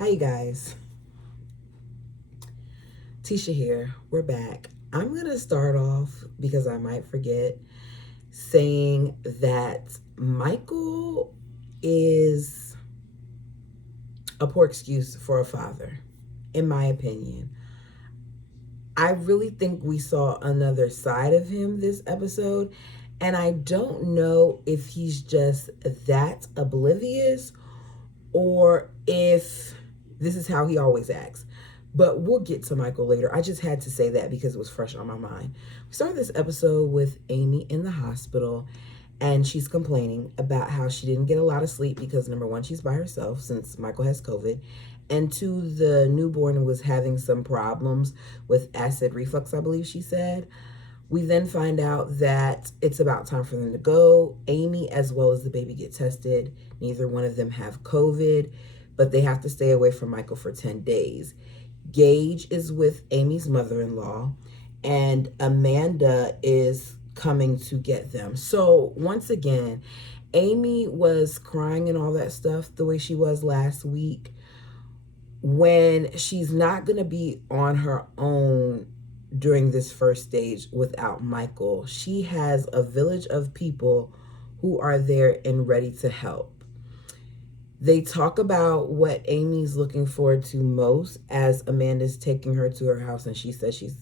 Hi, you guys. Tisha here. We're back. I'm going to start off because I might forget saying that Michael is a poor excuse for a father, in my opinion. I really think we saw another side of him this episode, and I don't know if he's just that oblivious or if this is how he always acts. But we'll get to Michael later. I just had to say that because it was fresh on my mind. We started this episode with Amy in the hospital, and she's complaining about how she didn't get a lot of sleep because, number one, she's by herself since Michael has COVID, and two, the newborn was having some problems with acid reflux, I believe she said. We then find out that it's about time for them to go. Amy, as well as the baby, get tested. Neither one of them have COVID, but they have to stay away from Michael for 10 days. Gage is with Amy's mother-in-law, and Amanda is coming to get them. So once again, Amy was crying and all that stuff the way she was last week. When she's not going to be on her own during this first stage without Michael, she has a village of people who are there and ready to help. They talk about what Amy's looking forward to most as Amanda's taking her to her house, and she says she's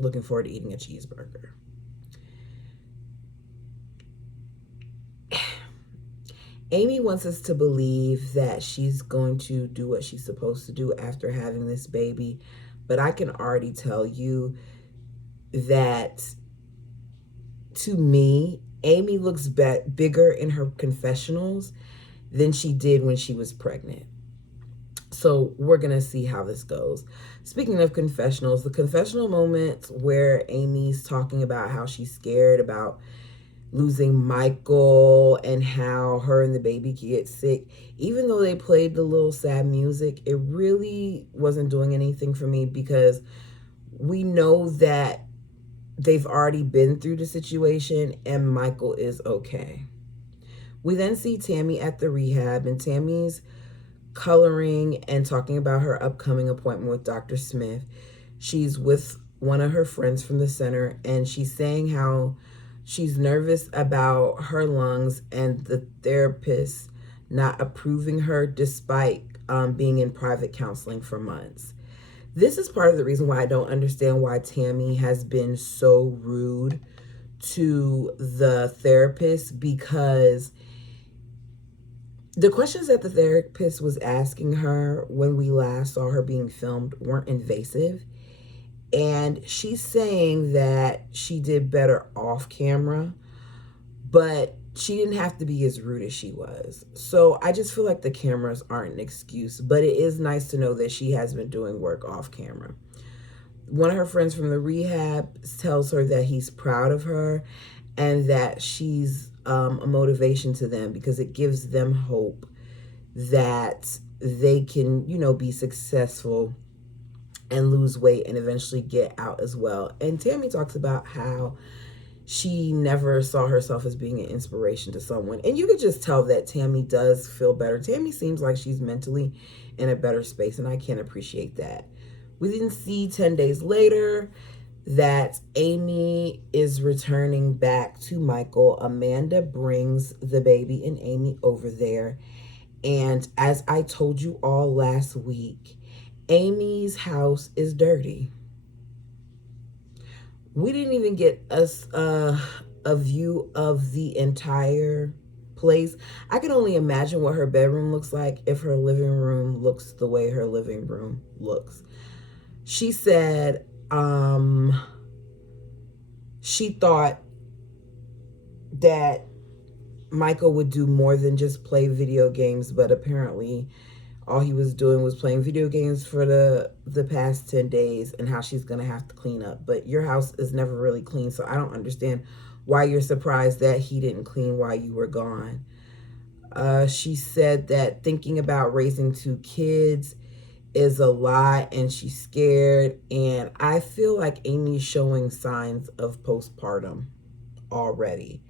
looking forward to eating a cheeseburger. Amy wants us to believe that she's going to do what she's supposed to do after having this baby, but I can already tell you that, to me, Amy looks bigger in her confessionals than she did when she was pregnant. So we're going to see how this goes. Speaking of confessionals, the confessional moments where Amy's talking about how she's scared about losing Michael and how her and the baby could get sick, even though they played the little sad music, it really wasn't doing anything for me because we know that they've already been through the situation and Michael is okay. We then see Tammy at the rehab, and Tammy's coloring and talking about her upcoming appointment with Dr. Smith. She's with one of her friends from the center, and she's saying how she's nervous about her lungs and the therapist not approving her despite being in private counseling for months. This is part of the reason why I don't understand why Tammy has been so rude to the therapist, because the questions that the therapist was asking her when we last saw her being filmed weren't invasive. And she's saying that she did better off camera, but she didn't have to be as rude as she was. So I just feel like the cameras aren't an excuse, but it is nice to know that she has been doing work off camera. One of her friends from the rehab tells her that he's proud of her and that she's a motivation to them because it gives them hope that they can, be successful and lose weight and eventually get out as well. And Tammy talks about how she never saw herself as being an inspiration to someone. And you could just tell that Tammy does feel better. Tammy seems like she's mentally in a better space, and I can appreciate that. We didn't see 10 days later that Amy is returning back to Michael. Amanda brings the baby and Amy over there. And as I told you all last week, Amy's house is dirty. We didn't even get us a view of the entire place. I can only imagine what her bedroom looks like if her living room looks the way her living room looks. She said she thought that Michael would do more than just play video games, but apparently all he was doing was playing video games for the past 10 days, and how she's going to have to clean up. But your house is never really clean, so I don't understand why you're surprised that he didn't clean while you were gone. She said that thinking about raising 2 kids is a lot and she's scared. And I feel like Amy's showing signs of postpartum already,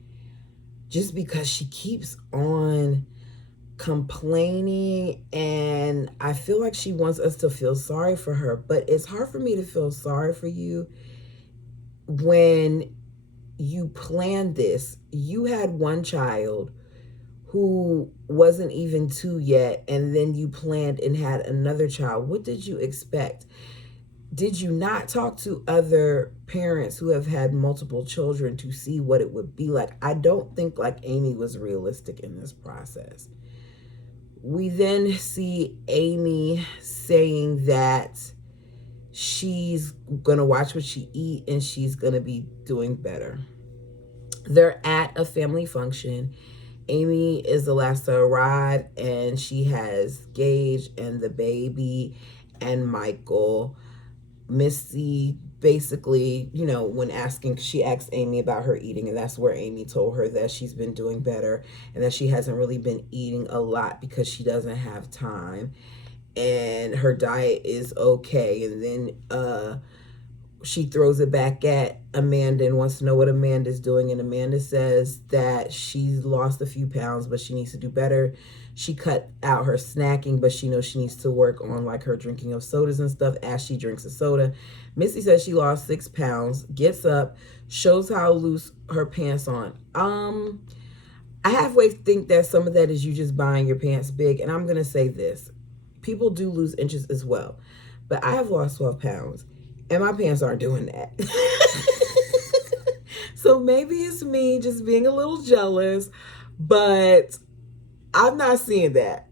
just because she keeps on complaining and And I feel like she wants us to feel sorry for her, but it's hard for me to feel sorry for you when you planned this. You had one child who wasn't even two yet, and then you planned and had another child. What did you expect? Did you not talk to other parents who have had multiple children to see what it would be like? I don't think like Amy was realistic in this process. We then see Amy saying that she's gonna watch what she eat and she's gonna be doing better. They're at a family function. Amy is the last to arrive, and she has Gage and the baby and Michael. Missy basically, when asking, she asked Amy about her eating, and that's where Amy told her that she's been doing better and that she hasn't really been eating a lot because she doesn't have time and her diet is okay. And then she throws it back at Amanda and wants to know what Amanda's doing. And Amanda says that she's lost a few pounds, but she needs to do better. She cut out her snacking, but she knows she needs to work on like her drinking of sodas and stuff as she drinks a soda. Missy says she lost 6 pounds, gets up, shows how loose her pants on. I halfway think that some of that is you just buying your pants big. And I'm going to say this. People do lose inches as well. But I have lost 12 pounds. And my pants aren't doing that. So maybe it's me just being a little jealous, but I'm not seeing that.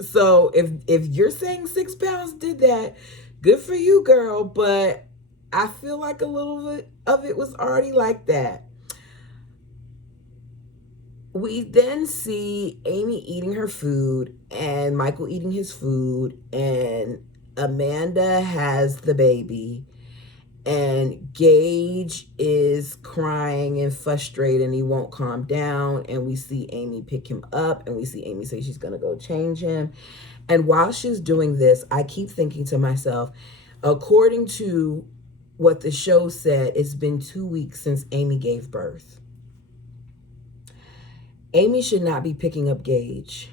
So if you're saying 6 pounds did that, good for you, girl. But I feel like a little bit of it was already like that. We then see Amy eating her food and Michael eating his food, and Amanda has the baby, and Gage is crying and frustrated and he won't calm down, and we see Amy pick him up and we see Amy say she's going to go change him. And while she's doing this, I keep thinking to myself, according to what the show said, it's been 2 weeks since Amy gave birth. Amy should not be picking up Gage.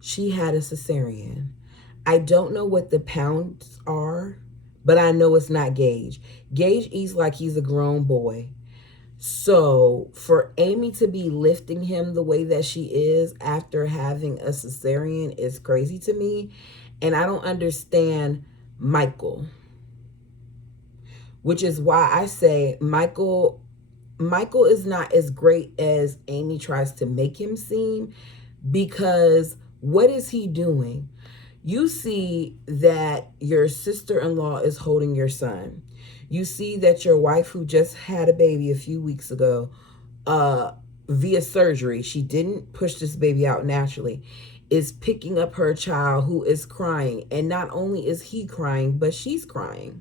She had a cesarean. I don't know what the pounds are, but I know it's not Gage. Gage eats like he's a grown boy. So for Amy to be lifting him the way that she is after having a cesarean is crazy to me. And I don't understand Michael, which is why I say Michael is not as great as Amy tries to make him seem, because what is he doing? You see that your sister-in-law is holding your son. You see that your wife, who just had a baby a few weeks ago, via surgery, she didn't push this baby out naturally, is picking up her child who is crying. And not only is he crying, but she's crying.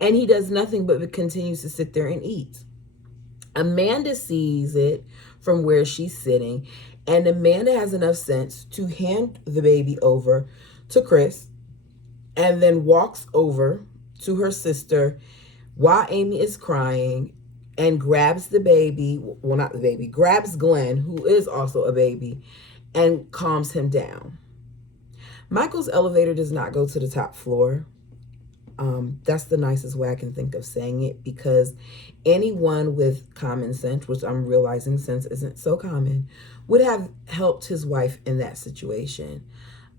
And he does nothing but continues to sit there and eat. Amanda sees it from where she's sitting, and Amanda has enough sense to hand the baby over to Chris and then walks over to her sister while Amy is crying and grabs the baby, well, not the baby, grabs Glenn, who is also a baby, and calms him down. Michael's elevator does not go to the top floor. That's the nicest way I can think of saying it, because anyone with common sense, which I'm realizing sense isn't so common, would have helped his wife in that situation.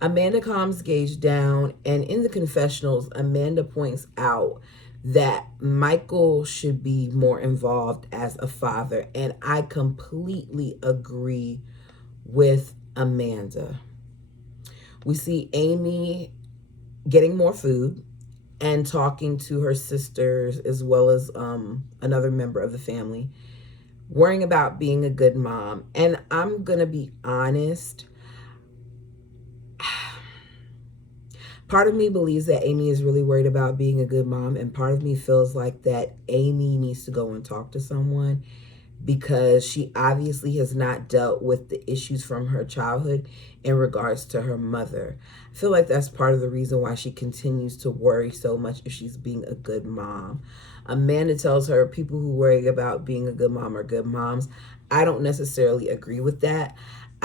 Amanda calms Gage down, and in the confessionals, Amanda points out that Michael should be more involved as a father, and I completely agree with Amanda. We see Amy getting more food and talking to her sisters as well as another member of the family, worrying about being a good mom. And I'm going to be honest, part of me believes that Amy is really worried about being a good mom, and part of me feels like that Amy needs to go and talk to someone, because she obviously has not dealt with the issues from her childhood in regards to her mother. I feel like that's part of the reason why she continues to worry so much if she's being a good mom. Amanda tells her people who worry about being a good mom are good moms. I don't necessarily agree with that.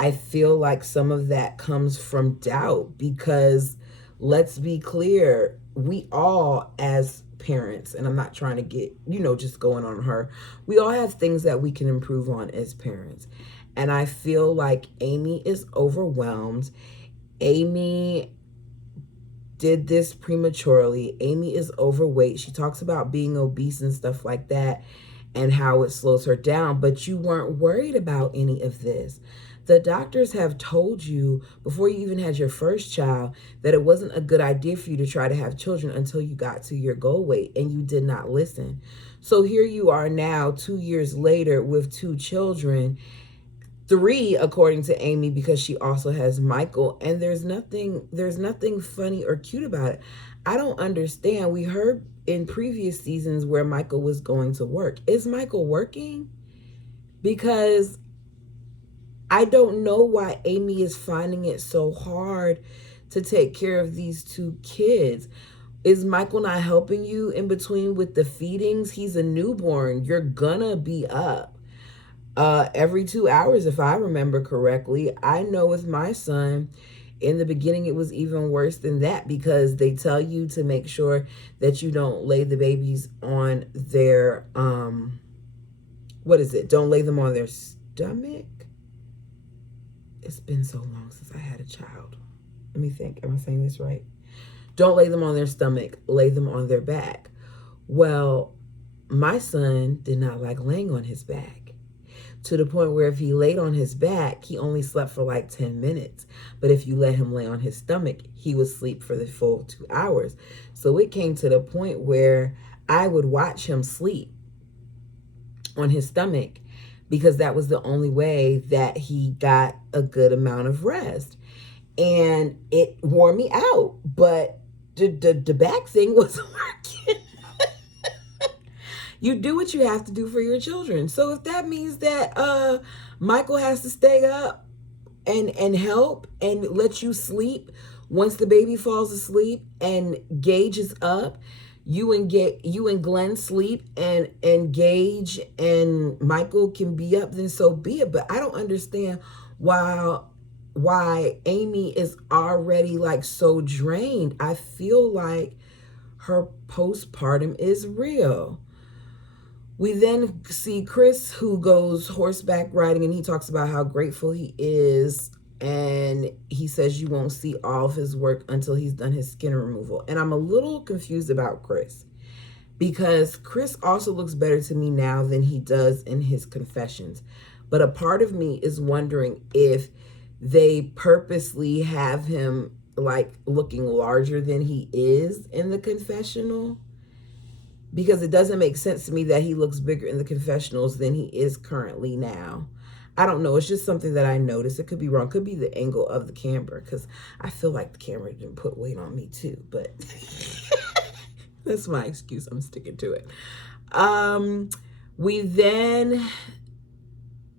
I feel like some of that comes from doubt because let's be clear, we all as parents, and I'm not trying to get, just going on her, we all have things that we can improve on as parents. And I feel like Amy is overwhelmed. Amy did this prematurely. Amy is overweight. She talks about being obese and stuff like that and how it slows her down, but you weren't worried about any of this. The doctors have told you before you even had your first child that it wasn't a good idea for you to try to have children until you got to your goal weight, and you did not listen. So here you are now 2 years later with 2 children, 3 according to Amy, because she also has Michael, and there's nothing funny or cute about it. I don't understand. We heard in previous seasons where Michael was going to work. Is Michael working? Because I don't know why Amy is finding it so hard to take care of these 2 kids. Is Michael not helping you in between with the feedings? He's a newborn. You're gonna be up every 2 hours, if I remember correctly. I know with my son, in the beginning, it was even worse than that because they tell you to make sure that you don't lay the babies on their, Don't lay them on their stomach. It's been so long since I had a child. Let me think. Am I saying this right? Don't lay them on their stomach. Lay them on their back. Well, my son did not like laying on his back, to the point where if he laid on his back, he only slept for like 10 minutes. But if you let him lay on his stomach, he would sleep for the full 2 hours. So it came to the point where I would watch him sleep on his stomach because that was the only way that he got a good amount of rest. And it wore me out. But the back thing wasn't working. You do what you have to do for your children. So if that means that Michael has to stay up and help and let you sleep once the baby falls asleep and Gage is up, you and Glenn sleep and Gage and Michael can be up, then so be it. But I don't understand why Amy is already like so drained. I feel like her postpartum is real. We then see Chris, who goes horseback riding, and he talks about how grateful he is. And he says you won't see all of his work until he's done his skin removal. And I'm a little confused about Chris because Chris also looks better to me now than he does in his confessions. But a part of me is wondering if they purposely have him like looking larger than he is in the confessional, because it doesn't make sense to me that he looks bigger in the confessionals than he is currently now. I don't know. It's just something that I noticed. It could be wrong. Could be the angle of the camera, because I feel like the camera didn't put weight on me too. But that's my excuse. I'm sticking to it. We then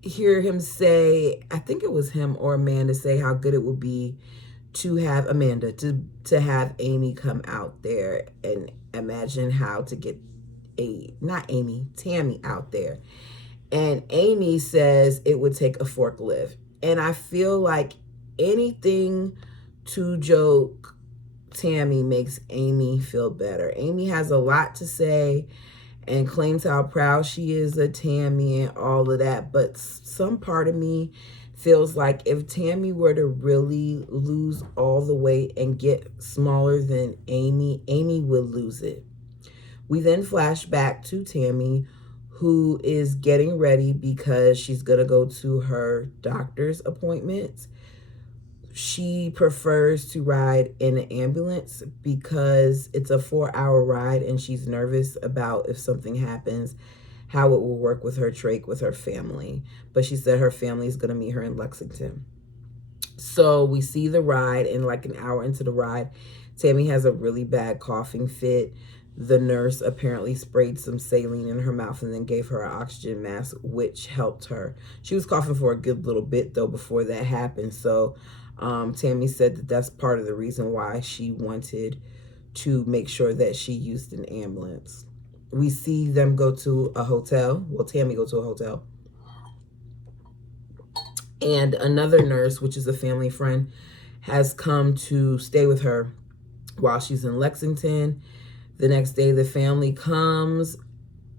hear him say, I think it was him or Amanda say how good it would be to have Amanda, to have Amy come out there, and imagine how to get Tammy out there. And Amy says it would take a forklift. And I feel like anything to joke Tammy makes Amy feel better. Amy has a lot to say and claims how proud she is of Tammy and all of that. But some part of me feels like if Tammy were to really lose all the weight and get smaller than Amy, Amy would lose it. We then flash back to Tammy, who is getting ready because she's going to go to her doctor's appointments. She prefers to ride in an ambulance because it's a 4-hour ride and she's nervous about if something happens, how it will work with her trach, with her family. But she said her family is going to meet her in Lexington. So we see the ride, and like an hour into the ride, Tammy has a really bad coughing fit. The nurse apparently sprayed some saline in her mouth and then gave her an oxygen mask, which helped her. She was coughing for a good little bit, though, before that happened. So Tammy said that that's part of the reason why she wanted to make sure that she used an ambulance. We see them go to a hotel. Well, Tammy go to a hotel. And another nurse, which is a family friend, has come to stay with her while she's in Lexington. The next day, the family comes.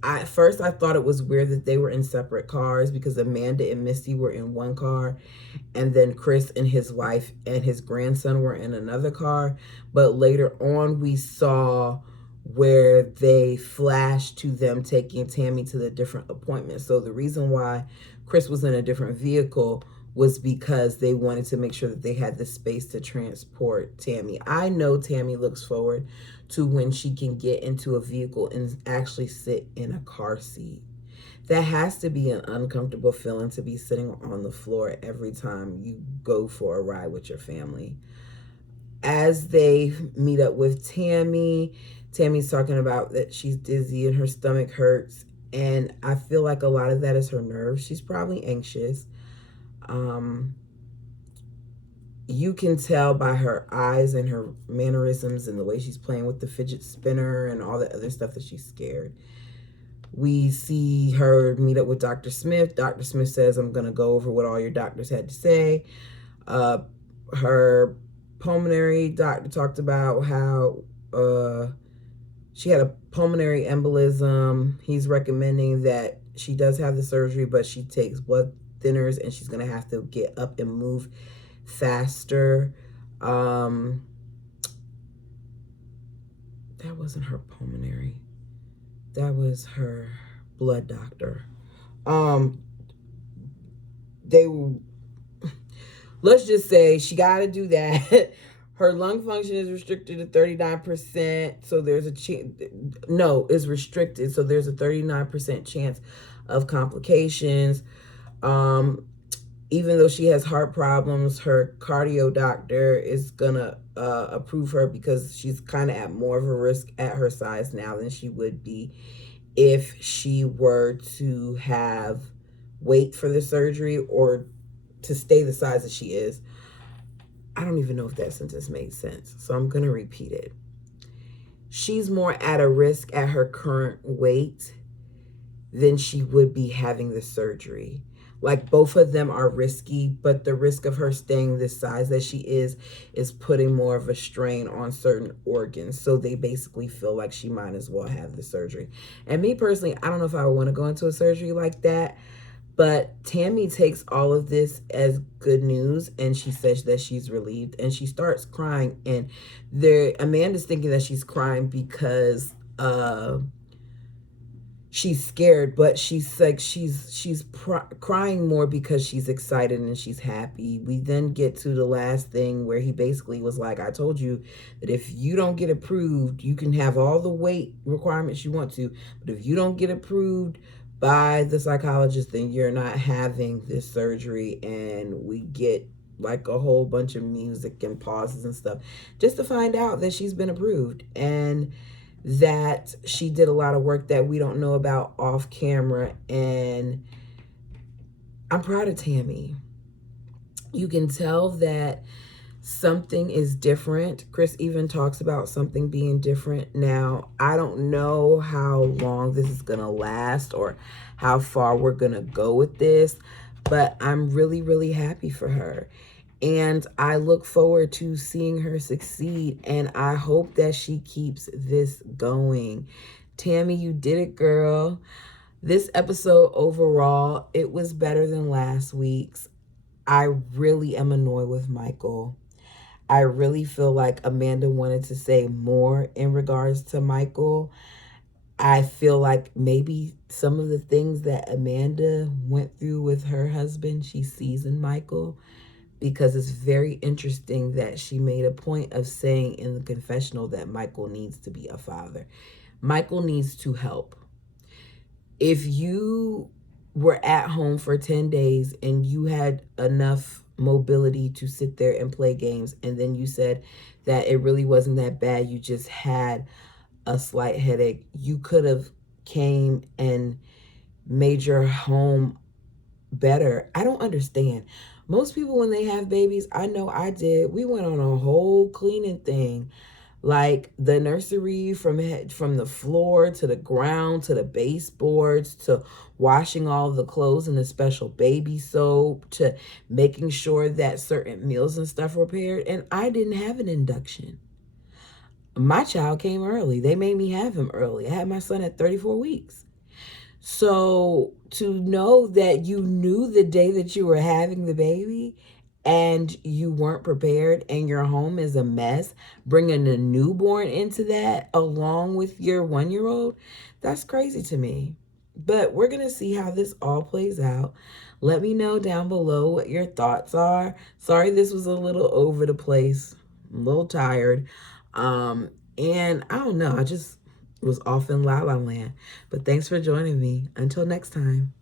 At first, I thought it was weird that they were in separate cars because Amanda and Misty were in one car, and then Chris and his wife and his grandson were in another car. But later on, we saw where they flashed to them taking Tammy to the different appointments. So the reason why Chris was in a different vehicle was because they wanted to make sure that they had the space to transport Tammy. I know Tammy looks forward to when she can get into a vehicle and actually sit in a car seat. That has to be an uncomfortable feeling to be sitting on the floor every time you go for a ride with your family. As they meet up with Tammy, Tammy's talking about that she's dizzy and her stomach hurts. And I feel like a lot of that is her nerves. She's probably anxious. You can tell by her eyes and her mannerisms and the way she's playing with the fidget spinner and all the other stuff that she's scared. We see her meet up with Dr. Smith. Dr. Smith says, I'm going to go over what all your doctors had to say. Her pulmonary doctor talked about how she had a pulmonary embolism. He's recommending that she does have the surgery, but she takes blood thinners and she's going to have to get up and move faster. That wasn't her pulmonary. That was her blood doctor. They let's just say she got to do that. Her lung function is restricted to 39%, so there's a is restricted, so there's a 39% chance of complications. Even though she has heart problems, her cardio doctor is gonna approve her because she's kind of at more of a risk at her size now than she would be if she were to wait for the surgery or to stay the size that she is. I don't even know if that sentence made sense, so I'm gonna repeat it. She's more at a risk at her current weight than she would be having the surgery. Like, both of them are risky, but the risk of her staying this size that she is putting more of a strain on certain organs. So they basically feel like she might as well have the surgery. And me personally, I don't know if I would want to go into a surgery like that, but Tammy takes all of this as good news, and she says that she's relieved, and she starts crying. And Amanda's thinking that she's crying because she's scared, but she's like crying more because she's excited and she's happy. We then get to the last thing where he basically was like, I told you that if you don't get approved, you can have all the weight requirements you want to, but if you don't get approved by the psychologist, then you're not having this surgery. And we get like a whole bunch of music and pauses and stuff just to find out that she's been approved and that she did a lot of work that we don't know about off camera. And I'm proud of Tammy. You can tell that something is different. Chris even talks about something being different. Now, I don't know how long this is going to last or how far we're going to go with this, but I'm really, really happy for her. And I look forward to seeing her succeed. And I hope that she keeps this going. Tammy, you did it, girl. This episode overall, it was better than last week's. I really am annoyed with Michael. I really feel like Amanda wanted to say more in regards to Michael. I feel like maybe some of the things that Amanda went through with her husband, she sees in Michael. Because it's very interesting that she made a point of saying in the confessional that Michael needs to be a father. Michael needs to help. If you were at home for 10 days and you had enough mobility to sit there and play games, and then you said that it really wasn't that bad, you just had a slight headache, you could have came and made your home better. I don't understand. Most people, when they have babies, I know I did, we went on a whole cleaning thing. Like the nursery, from the floor to the ground to the baseboards to washing all the clothes in a special baby soap to making sure that certain meals and stuff were prepared. And I didn't have an induction. My child came early. They made me have him early. I had my son at 34 weeks. So to know that you knew the day that you were having the baby and you weren't prepared and your home is a mess, bringing a newborn into that along with your 1 year old, that's crazy to me. But we're going to see how this all plays out. Let me know down below what your thoughts are. Sorry, this was a little over the place, I'm a little tired. And I don't know, I just was off in La La Land. But thanks for joining me. Until next time.